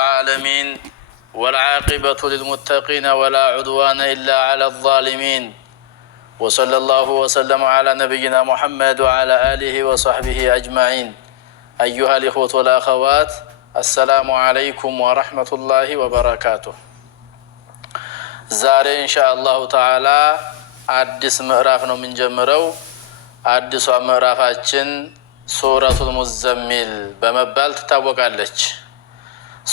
العالمين والعاقبة للمتقين ولا عدوان إلا على الظالمين وصلى الله وسلم على نبينا محمد وعلى آله وصحبه أجمعين. أيها الإخوة والأخوات، السلام عليكم ورحمة الله وبركاته. زار إن شاء الله تعالى አዲስ ምዕራፍ ነው የምንጀምረው። አዲሷ ምዕራፋችን ሱረቱል ሙዘሚል በመባል ትታወቃለች።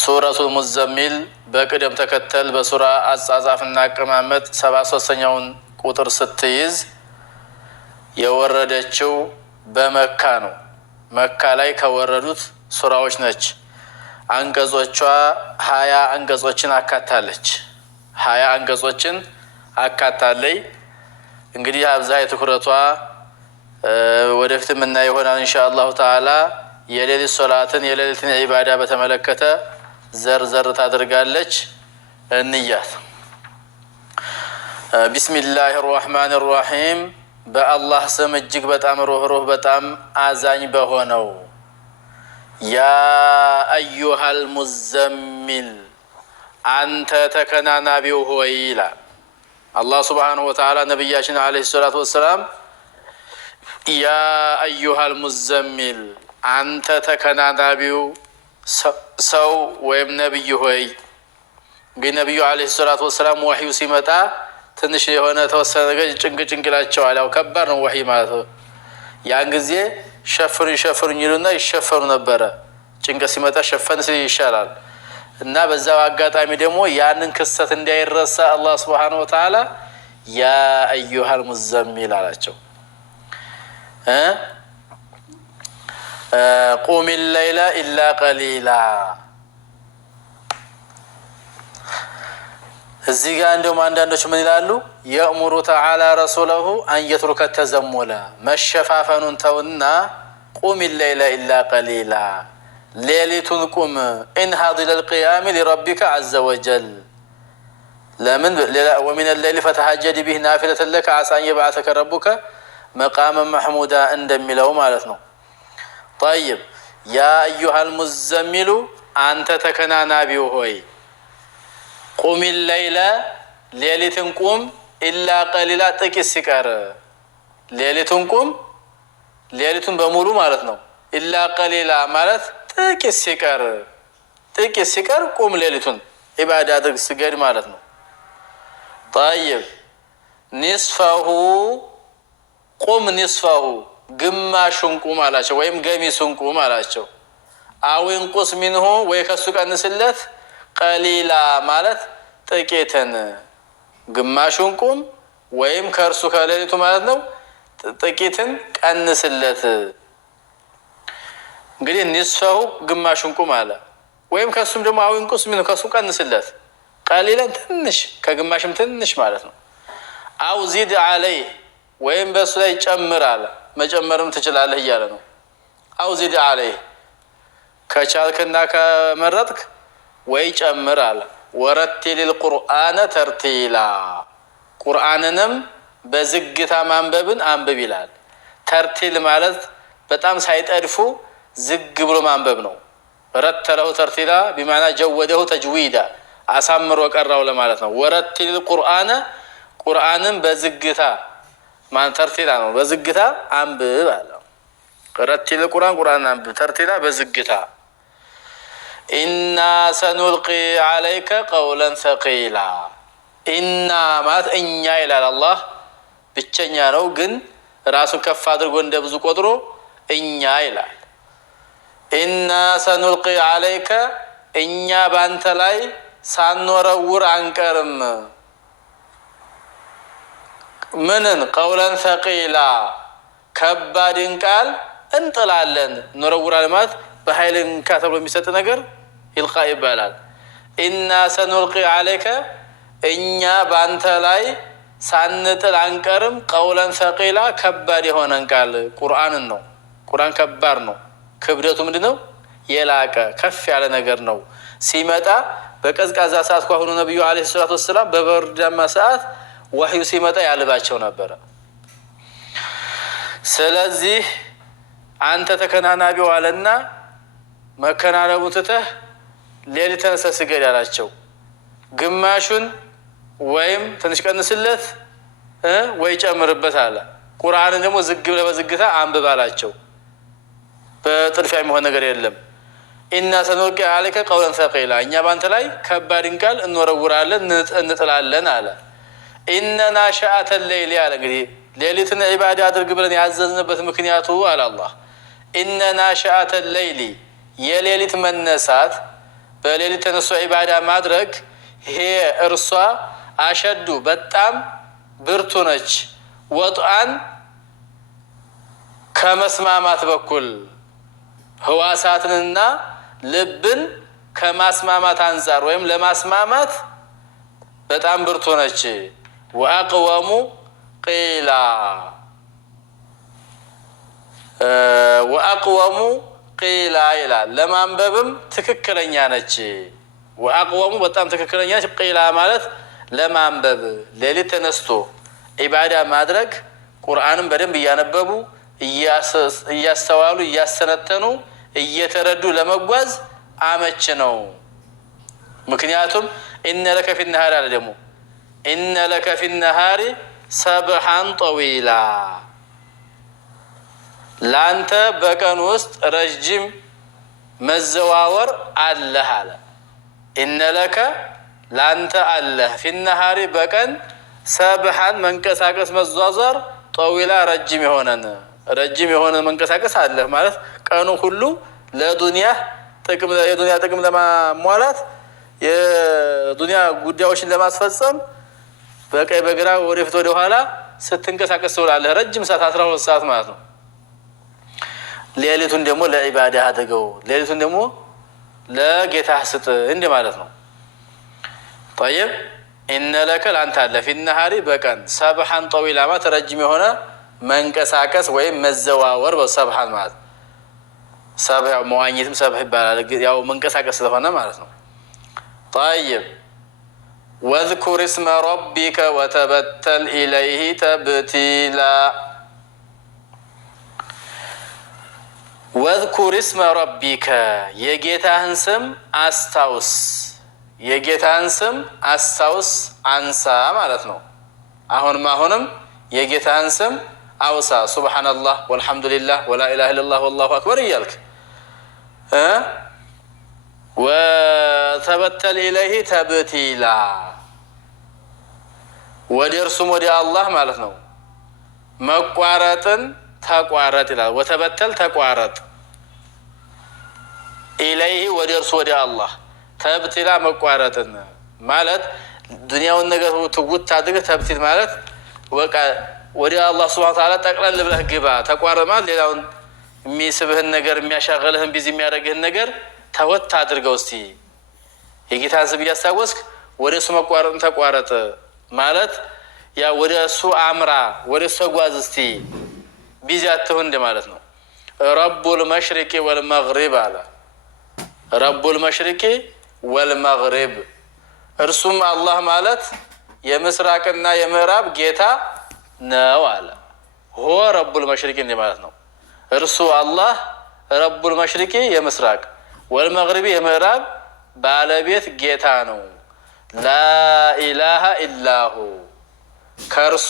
ሱረቱል ሙዘሚል በቅደም ተከተል በሱራ አጻጻፍና አቀማመጥ 73ኛውን ቁጥር ስትይዝ የወረደችው በመካ ነው። መካ ላይ ከወረዱት ሱራዎች ነች። አንቀጾቿ 20 አንቀጾችን አካታለች። 20 አንቀጾችን አካታለች። እንግዲህ አብዛኛው ትኩረቷ ወደፊት ምን ይሆናል ኢንሻአላሁ ተዓላ የሌሊት ሶላትን የሌሊትን ኢባዳ በተመለከተ ዘርዘር ታደርጋለች። እንያት። ቢስሚላሂር ረህማኒር ረሂም በአላህ ስም እጅግ በጣም ሩህሩህ በጣም አዛኝ በሆነው ያ አዩሃል ሙዘሚል አንተ ተከናናቢው ሆይ ይላል አላህ ሱብሓነሁ ወተዓላ ነብያችን አለይሂ ሰላቱ ወሰላም ያ አዩሃል ሙዘሚል አንተ ተከናናቢው ሰው ወይም ነብይ ሆይ። ግን ነብዩ አለይሂ ሰላቱ ወሰላም ወህዩ ሲመጣ ትንሽ የሆነ ተወሰነ ነገር ጭንቅ ይላቸዋል። ያው ከባድ ነው ወህይ ማለት ነው። ያን ጊዜ ሸፍሩኝ ይሉና ይሸፈኑ ነበረ። ጭንቅ ሲመጣ ሸፈን ይሻላል። እና በዛው አጋጣሚ ደግሞ ያንን ክስተት እንዳይረሳ አላህ Subhanahu Wa Ta'ala ያ አዩሃል ሙዘሚል አላቸው። ቁም الليل إلا قليلا እዚህ ጋር እንደውም አንዳንዶች ምን ይላሉ? يأمر تعالى رسوله أن يترك التزمل መሸፋፈኑን ተውና ቁም الليل إلا قليلا ሌሊቱን ቁም انهض إلى القيام لربك عز وجل لمن ومن الليل فتهجد به نافلة لك عسى أن يبعثك ربك مقاما محمودا እንደሚለው ማለት ነው። طيب يا أيها المزمل أنت ተከናናቢው ሆይ ቁም الليل ሌሊቱን ቁም إلا قليلا ጥቂት ሲቀር ሌሊቱን ቁም ሌሊቱን በሙሉ ማለት ነው። إلا قليلا ማለት ጥቂት ሲቀር ቁም ሌሊቱን ኢባዳ አድርግ ስገድ ማለት ነው። طيب نصفه ቁም نصفه ግማሹን ቁም አላቸው ወይም ገሚሱን ቁም አላቸው። አዊን ቁስ منه ወይ ከሱ ቀንስለት ቀሊላ ማለት ጥቂትን ግማሹን ቁም ወይም ከርሱ ከሌሊቱ ማለት ነው ጥቂትን ቀንስለት። እንግዲህ ንስፈው ግማሹን ቁም አለ ወይም ከሱም ደግሞ አዊን ቁስ منه ከሱ ቀንስለት ቀሊላን ትንሽ ከግማሽም ትንሽ ማለት ነው። አው ዚድ عليه ወይም በሱ ላይ ጨምር አለ መጨመርም ትችላለህ እያለ ነው። አው ዚድ عليه ከቻልክና ከመረጥክ ወይ ጨምር አለ። ወረቲል القرآن ተርቲላ ቁርአንንም በዝግታ ማንበብን አንብብ ይላል። ተርቲል ማለት በጣም ሳይጠድፉ ዝግ ብሎ ማንበብ ነው። ረተለው ተርቲላ بمعنى جوده تجويدا አሳምሮ ቀራው ለማለት ነው። ወረቲል القرآن ቁርአንን በዝግታ ማን ተርቲላ ነው በዝግታ አንብብ አለ። ረቲል القرآن አንብብ ተርቲላ በዝግታ ኢና ሰኑልቂ عليك قولا ثقيلا ኢና ማለት እኛ ይላል አላህ ብቸኛ ነው ግን ራሱን ከፍ አድርጎ እንደ ብዙ ቆጥሮ እኛ ይላል። ኢና ሰኑልቂ عليك እኛ ባንተ ላይ ሳንወረውር አንቀርም ምንን قولا ثقيلا ከባድን ቃል እንጥላለን። እንወረውራለን ማለት በኃይልን ካተብሎ የሚሰጥ ነገር ይልቃ ይባላል። ኢና ሰኑልቂ عليك እኛ ባንተ ላይ ሳንጥል አንቀርም قولا ثقيلا ከባድ የሆነን ቃል ቁርአንን ነው። ቁርአን ከባድ ነው። ክብደቱ ምንድነው? የላቀ ከፍ ያለ ነገር ነው። ሲመጣ በቀዝቃዛ ሰዓት ሆኖ ነብዩ አለይሂ ሰላቱ ወሰለም በበርዳማ ሰዓት ወህዩ ሲመጣ ያልባቸው ነበር። ስለዚህ አንተ ተከናናቢው አለና መከናነቡን ትተህ ሌሊት ተነስተህ ስገድ አላቸው። ግማሹን ወይም ትንሽ ቀንስለት ወይ ጨምርበት አለ። ቁርአንን ደግሞ ዝግ ብለህ በዝግታ አንብብ አላቸው። በጥድፊያ የሚሆን ነገር የለም። ኢና ሰኑልቂ ዐለይከ ቀውለን ሰቂላ እኛ ባንተ ላይ ከባድን ቃል እንወረውራለን እንጥላለን አለ። ኢነ ናሽአተ ሌይሊ አለ። እንግዲህ ሌሊትን ዒባዳ አድርግ ብለን ያዘዝንበት ምክንያቱ አለ አላህ ኢነ ናሽአተ ሌይሊ የሌሊት መነሳት በሌሊት ተነስቶ ዒባዳ ማድረግ ይሄ እርሷ አሸዱ በጣም ብርቱ ነች። ወጥአን ከመስማማት በኩል ህዋሳትንና ልብን ከማስማማት አንጻር ወይም ለማስማማት በጣም ብርቱ ነች። ወአቅወሙ ቂላ ወአቅወሙ ቂላ ይላል። ለማንበብም ትክክለኛ ነች። ወአቅወሙ በጣም ትክክለኛ ነች። ቂላ ማለት ለማንበብ ሌሊት ተነስቶ ዒባዳ ማድረግ ቁርአንን በደንብ እያነበቡ እያስተዋሉ እያስተነተኑ እየተረዱ ለመጓዝ አመች ነው። ምክንያቱም ኢነ ለከ ፊ ነሃሪ አለ ደግሞ ኢነ ለከ ፊ ነሃሪ ሰብሐን ጠዊላ ላንተ በቀን ውስጥ ረጅም መዘዋወር አለህ አለ። ኢነ ለከ ላንተ አለህ ፊ ነሃሪ በቀን ሰብሐን መንቀሳቀስ መዟዟር ጠዊላ ረጅም የሆነ መንቀሳቀስ አለህ ማለት ቀኑ ሁሉ ለዱንያ ጥቅም የዱንያ ጥቅም ለማሟላት የዱንያ ጉዳዮችን ለማስፈጸም በቀኝ በግራ ወደፊት ወደ ኋላ ስትንቀሳቀስ ትውላለህ። ረጅም ሰዓት 12 ሰዓት ማለት ነው። ሌሊቱን ደግሞ ለዒባዳ አድርገው ሌሊቱን ደግሞ ለጌታ ስጥ እንደ ማለት ነው። طيب ኢነ ለከ ላንተ አለ ፊ ነሃሪ በቀን ሰብሐን ጠዊላ ማለት ረጅም የሆነ መንቀሳቀስ ወይም መዘዋወር በሰብሐን ማለት ሰብሕ መዋኘትም ሰብሕ ይባላል። ያው መንቀሳቀስ ስለሆነ ማለት ነው። طيب ወዝኩር እስመ ረቢከ ወተበተል ኢለይህ ተብቲላ ወዝኩር እስመ ረቢከ የጌታህን ስም አስታውስ የጌታህን ስም አስታውስ አንሳ ማለት ነው። አሁንም የጌታህን ስም አውሳ ሱብሓነላህ ወልሐምዱሊላህ ወላ ኢላሃ ኢለላህ ወላሁ አክበር እያልክ ወተበተል ኢለይህ ተብቲላ ወደ እርሱም ወደ አላህ ማለት ነው መቋረጥን ተቋረጥ ይላል። ወተበተል ተቋረጥ ኢለይህ ወደ እርሱ ወደ አላህ ተብቲላ መቋረጥን ማለት ዱንያውን ነገር ትውት አድርገህ ተብቲል ማለት በቃ ወደ አላህ ሱብሓነሁ ወተዓላ ጠቅለል ብለህ ግባ። ተቋረጥ ማለት ሌላውን የሚስብህን ነገር የሚያሻግልህን ቢዚ የሚያደርግህን ነገር ተወት አድርገው። እስቲ የጌታን ስም እያስታወስክ ወደ እሱ መቋረጥን ተቋረጥ ማለት ያ ወደ እሱ አምራ ወደ እሱ ተጓዝ። እስቲ ቢዚ አትሁን እንደ ማለት ነው። ረቡል መሽሪቂ ወልመግሪብ አለ። ረቡል መሽሪቂ ወልመግሪብ እርሱም አላህ ማለት የምስራቅና የምዕራብ ጌታ ነው አለ። ሆ ረቡል መሽሪቂ እንደ ማለት ነው። እርሱ አላህ ረቡል መሽሪቂ የምስራቅ ወልመግሪቢ የምዕራብ ባለቤት ጌታ ነው። ላኢላሃ ኢላሁ ከእርሱ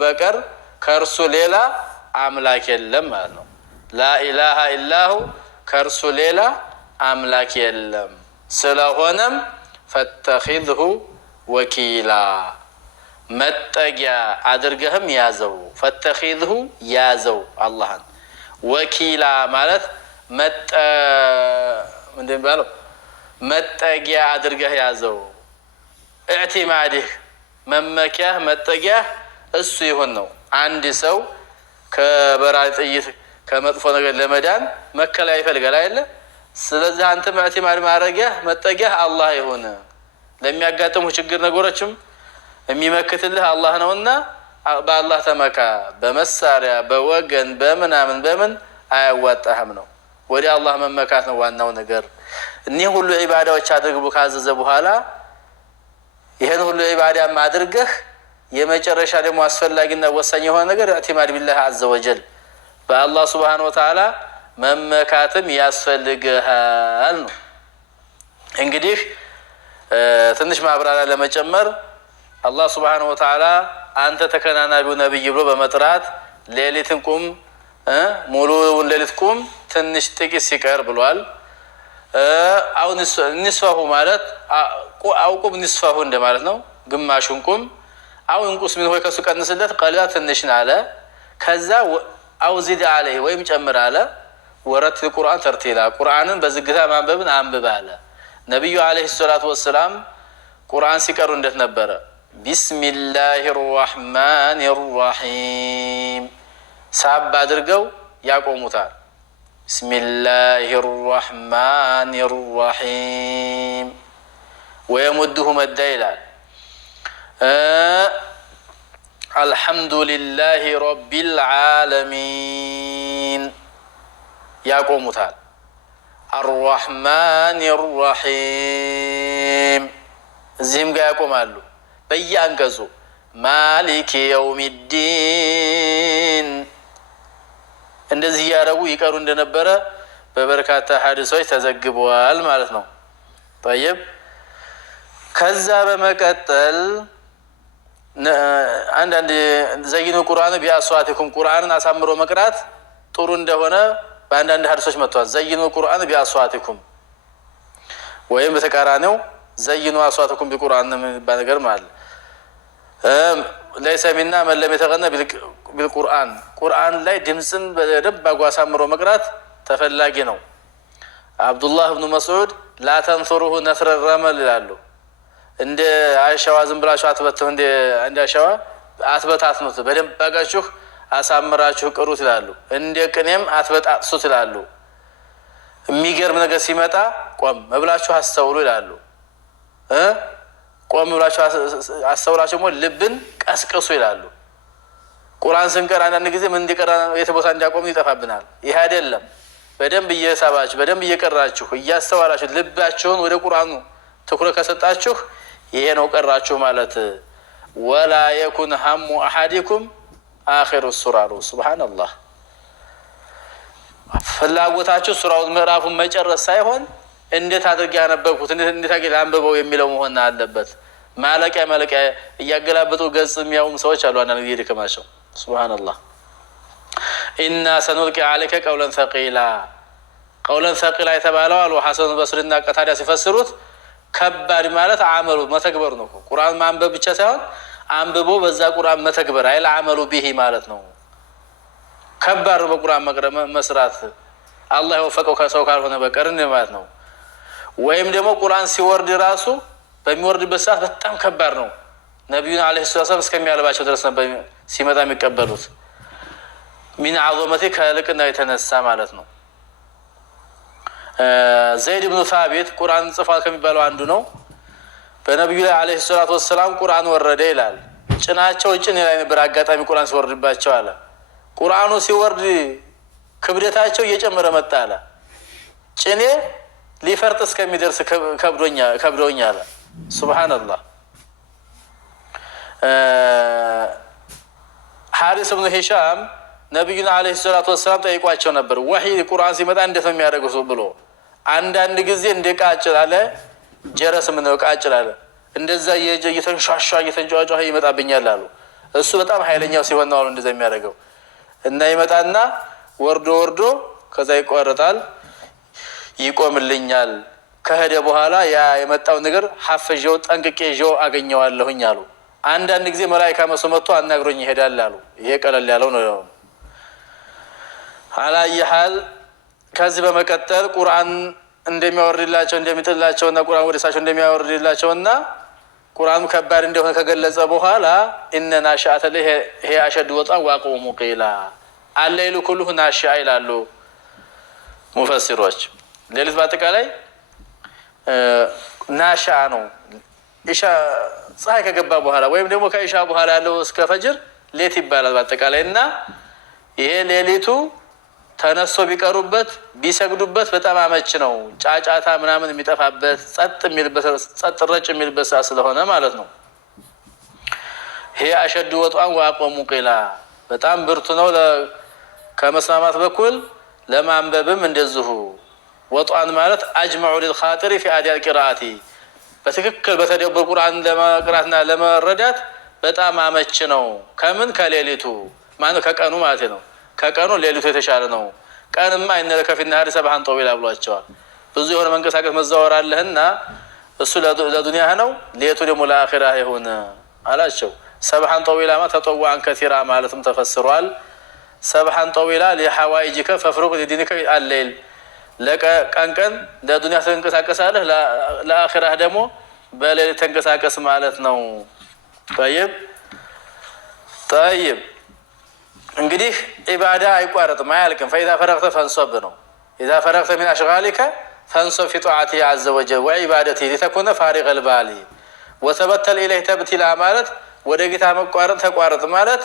በቀር ከእርሱ ሌላ አምላክ የለም ማለት ነው። ላኢላሃ ኢላሁ ከእርሱ ሌላ አምላክ የለም። ስለሆነም ፈተኺዝሁ ወኪላ መጠጊያ አድርገህም ያዘው። ፈተኺዝሁ ያዘው አላህን። ወኪላ ማለት ምንድን ባለው መጠጊያ አድርገህ ያዘው። እዕቲማድህ መመኪያህ መጠጊያህ እሱ ይሁን ነው። አንድ ሰው ከበራሪ ጥይት ከመጥፎ ነገር ለመዳን መከላያ ይፈልጋል አይደለ? ስለዚህ አንተ እዕቲማድ ማድረጊያህ መጠጊያህ አላህ ይሁን። ለሚያጋጥሙ ችግር ነገሮችም የሚመክትልህ አላህ ነውና በአላህ ተመካ። በመሳሪያ በወገን በምናምን በምን አያዋጣህም ነው። ወደ አላህ መመካት ነው ዋናው ነገር። እኒህ ሁሉ ዒባዳዎች አድርጉ ካዘዘ በኋላ ይህን ሁሉ ዒባዳ አድርገህ የመጨረሻ ደግሞ አስፈላጊና ወሳኝ የሆነ ነገር ኢዕቲማድ ቢላህ አዘ ወጀል በአላህ ሱብሓነሁ ወተዓላ መመካትም ያስፈልግሃል ነው። እንግዲህ ትንሽ ማብራሪያ ለመጨመር አላህ ሱብሓነሁ ወተዓላ አንተ ተከናናቢው ነብይ ብሎ በመጥራት ሌሊትን ቁም ሙሉውን ሌሊት ቁም ትንሽ ጥቂት ሲቀር ብሏል። አው ንስፈሁ ማለት አውቁም ንስፈሁ እንደማለት ነው፣ ግማሹን ቁም። አው እንቁስ ምን ሆይ ከሱ ቀንስለት ቀላ ትንሽን አለ። ከዛ አው ዚድ አለይ ወይም ጨምር አለ። ወረት ቁርአን ተርቲላ ቁርአንን በዝግታ ማንበብን አንብብ አለ። ነብዩ አለይሂ ሰላቱ ወሰላም ቁርአን ሲቀሩ እንዴት ነበረ? ቢስሚላሂር ረህማኒር ረሂም ሳብ አድርገው ያቆሙታል። ቢስሚላሂር ረህማኒር ረሂም ወየሙድሁ መዳ ይላል። አልሐምዱሊላሂ ረቢል ዓለሚን ያቆሙታል። አርረሕማኒር ረሒም እዚህም ጋር ያቆማሉ። በየአንቀጹ ማሊክ የውሚዲን እንደዚህ እያደረጉ ይቀሩ እንደነበረ በበርካታ ሐዲሶች ተዘግበዋል ማለት ነው። ጠይብ ከዛ በመቀጠል አንዳንድ ዘይኑ ቁርአን ቢአስዋቲኩም ቁርአንን አሳምሮ መቅራት ጥሩ እንደሆነ በአንዳንድ ሐዲሶች መጥቷል። ዘይኑ ቁርአን ቢአስዋቲኩም ወይም በተቃራኒው ዘይኑ አስዋቲኩም ቢቁርአን የሚባል ነገር ማለት ለይሰ ሚና መን ለም የተገነ ቢልቁርአን ቁርአን ላይ ድምፅን በደንብ አሳምሮ መቅራት ተፈላጊ ነው። አብዱላህ ብኑ መስዑድ ላ ተንሱሩሁ ነስረ ረመል ይላሉ። እንደ አሸዋ ዝም ብላችሁ አትበትኑ፣ እንደ አሸዋ አትበታትኑት፣ በደንብ አጋችሁ አሳምራችሁ ቅሩት ይላሉ። እንደ ቅኔም አትበጣጥሱት ይላሉ። የሚገርም ነገር ሲመጣ ቆም ብላችሁ አስተውሉ ይላሉ። ቆም ብላችሁ አስተውላችሁ ደግሞ ልብን ቀስቅሱ ይላሉ። ቁርአን ስንቀር አንዳንድ ጊዜ ምን እንዲቀራ የት ቦታ እንዲያቆም ይጠፋብናል። ይህ አይደለም። በደንብ እየሳባችሁ በደንብ እየቀራችሁ እያስተዋላችሁ ልባችሁን ወደ ቁርአኑ ትኩረት ከሰጣችሁ ይሄ ነው ቀራችሁ ማለት። ወላ የኩን ሀሙ አሐዲኩም አኺሩ ሱራ ነው። ሱብሃንአላህ ፍላጎታችሁ ሱራውን ምዕራፉን መጨረስ ሳይሆን እንዴት አድርጌ ያነበብኩት እንዴት አድርጌ ላንብበው የሚለው መሆን አለበት። ማለቂያ እያገላበጡ ገጽ የሚያውም ሰዎች አሉ። አንዳንድ ጊዜ ድክማቸው ሱብሃንአላህ። ኢና ሰኑልቂ ዐለይከ ቀውለን ሰቂላ ቀውለን ሰቂላ የተባለው አሉ ሐሰኑ በስሪና ቀታዳ ሲፈስሩት ከባድ ማለት አመሉ መተግበር ነው። ቁርአን ማንበብ ብቻ ሳይሆን አንብቦ በዛ ቁርአን መተግበር አይል አመሉ ቢሂ ማለት ነው። ከባድ ነው በቁርአን መስራት አላህ የወፈቀው ከሰው ካልሆነ በቀር ማለት ነው። ወይም ደግሞ ቁርአን ሲወርድ ራሱ በሚወርድበት ሰዓት በጣም ከባድ ነው። ነብዩን አለይሂ ሰላም እስከሚያልባቸው ድረስ ነበር ሲመጣ የሚቀበሉት ሚን ዐዘመቲ ከልቅና የተነሳ ማለት ነው። ዘይድ ብኑ ሳቢት ቁርአን ጽፏል ከሚባለው አንዱ ነው። በነብዩ ላይ አለይሂ ሰላቱ ወሰላም ቁርአን ወረደ ይላል። ጭናቸው ጭኔ ላይ ነበር አጋጣሚ ቁርአን ሲወርድባቸው አለ። ቁርአኑ ሲወርድ ክብደታቸው እየጨመረ መጣ አለ። ጭኔ ሊፈርጥ እስከሚደርስ ከብዶኛ አለ። ሱብሃንአላህ። ሐሪስ ብኑ ሂሻም ነብዩን አለይሂ ሰላቱ ወሰላም ጠይቋቸው ነበር ወህይ ቁርአን ሲመጣ እንዴት ነው የሚያደርጉት ብሎ። አንዳንድ ጊዜ እንደ ቃጭል አለ ጀረስ ምን ነው ቃጭል አለ እንደዛ እየተንሻሻ እየተንጫጫ ይመጣብኛል አሉ። እሱ በጣም ኃይለኛው ሲሆን ነው እንደዛ የሚያደርገው እና ይመጣና ወርዶ ከዛ ይቆረጣል ይቆምልኛል። ከሄደ በኋላ ያ የመጣው ነገር ሐፈጀው ጠንቅቄ ይዤው አገኘዋለሁኝ አሉ። አንዳንድ ጊዜ መላእክት መጥቶ አናግሮኝ ይሄዳል አሉ። ይሄ ቀለል ያለው ነው። አላየሃል ከዚህ በመቀጠል ቁርአን እንደሚያወርድላቸው እንደሚጥላቸውና ቁርአን ወደ እሳቸው እንደሚያወርድላቸውና ቁርአኑ ከባድ እንደሆነ ከገለጸ በኋላ ኢነ ናሻአተ ለህ ይሄ አሸድ ወጣ ዋቀሙ ቂላ አለይሉ ኩሉሁ ናሻ ይላሉ ሙፈሲሮች። ሌሊት በአጠቃላይ ናሻ ነው። ኢሻ ፀሐይ ከገባ በኋላ ወይም ደግሞ ከኢሻ በኋላ ያለው እስከ ፈጅር ሌት ይባላል በአጠቃላይ እና ይሄ ሌሊቱ ተነስቶ ቢቀሩበት ቢሰግዱበት በጣም አመች ነው። ጫጫታ ምናምን የሚጠፋበት ጸጥ ረጭ የሚልበት ሰዓት ስለሆነ ማለት ነው። ይሄ አሸድ ወጣን ዋቀሙ ቂላ በጣም ብርቱ ነው። ከመስማማት በኩል ለማንበብም እንደዚሁ ወጧን ማለት አጅመዑ ሊልኻጢሪ ፊ አዲያል ቂራአቲ በትክክል በተደብር ቁርአን ለመቅራትና ለመረዳት በጣም አመች ነው። ከምን ከሌሊቱ ማለት ከቀኑ ማለት ነው። ከቀኑ ሌሊቱ የተሻለ ነው። ቀንማ አይነለ ከፊና ሀዲ ሰብሃን ጠዊላ ብሏቸዋል። ብዙ የሆነ መንቀሳቀስ መዛወር አለህና እሱ ለዱንያህ ነው፣ ሌቱ ደግሞ ለአኺራህ ይሁን አላቸው። ሰብሃን ጠዊላ ማለት ተጠዋዕን ከቲራ ማለትም ተፈስሯል። ሰብሃን ጠዊላ ለሐዋኢጅከ ፈፍሩቅ ለዲንከ አለይል ለቀን ቀን ለዱንያ ተንቀሳቀሳለህ፣ ለአኺራህ ደግሞ በሌሊት ተንቀሳቀስ ማለት ነው። ጠይብ እንግዲህ ኢባዳ አይቋረጥም አያልቅም። ፈኢዛ ፈረግተ ፈንሶብ ነው። ኢዛ ፈረግተ ሚን አሽጋሊከ ፈንሶብ ፊ ጧዓቲሂ ዐዘ ወጀል ወዒባደቲሂ ሊተኩነ ፋሪገል ባሊ ወተበተል ኢለይሂ ተብቲላ ማለት ወደ ጌታ መቋረጥ ተቋረጥ ማለት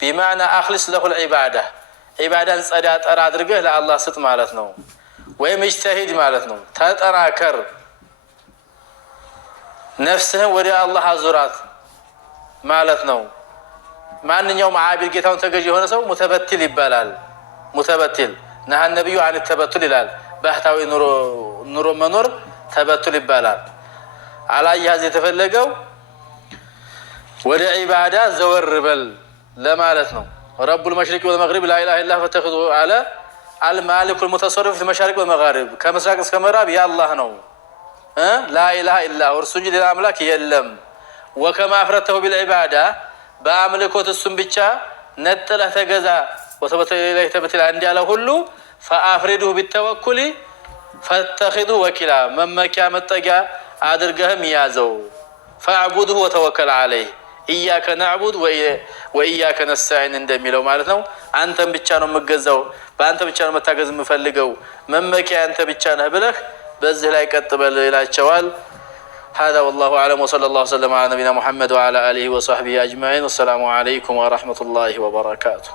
ቢማዕና አኽሊስ ለሁል ዒባዳ ዒባዳን ጸዳ ጠራ አድርገህ ለአላህ ስጥ ማለት ነው። ወይም እጅተሂድ ማለት ነው። ተጠናከር ነፍስህን ወደ አላህ አዙራት ማለት ነው። ማንኛውም ዓቢድ ጌታውን ተገዥ የሆነ ሰው ሙተበትል ይባላል። ሙተበትል ነሃ ነቢዩ አን ተበቱል ይላል። ባህታዊ ኑሮ መኖር ተበቱል ይባላል። አላያዝ የተፈለገው ወደ ዒባዳ ዘወር በል ለማለት ነው። ረቡል መሽሪቅ ወልመግሪብ ላኢላሃ ኢላ ፈተኺዙ አለ አልማሊኩል ሙተሰሪፍ ፊል መሻሪቅ ወልመጋሪብ ከምስራቅ እስከ ምዕራብ የአላህ ነው። ላኢላሃ ኢላ እርሱ እንጂ ሌላ አምላክ የለም። ወከማ አፍረተሁ ቢልዒባዳ በአምልኮት እሱም ብቻ ነጥለህ ተገዛ ወተበተል ኢለይሂ ተብቲላ እንዲያለ ሁሉ ፈአፍሪዱሁ ቢተወኩሊ ፈተኺዙሁ ወኪላ መመኪያ መጠጊያ አድርገህም ያዘው። ፈአዕቡድሁ ወተወከል ዐለይህ ኢያከ ነዕቡድ ወኢያከ ነስተዒን እንደሚለው ማለት ነው። አንተን ብቻ ነው የምገዛው፣ በአንተ ብቻ ነው መታገዝ የምፈልገው፣ መመኪያ አንተ ብቻ ነህ ብለህ በዚህ ላይ ቀጥ በል ይላቸዋል። هذا والله أعلم وصلى الله وسلم على نبينا محمد وعلى آله وصحبه أجمعين والسلام عليكم ورحمة الله وبركاته.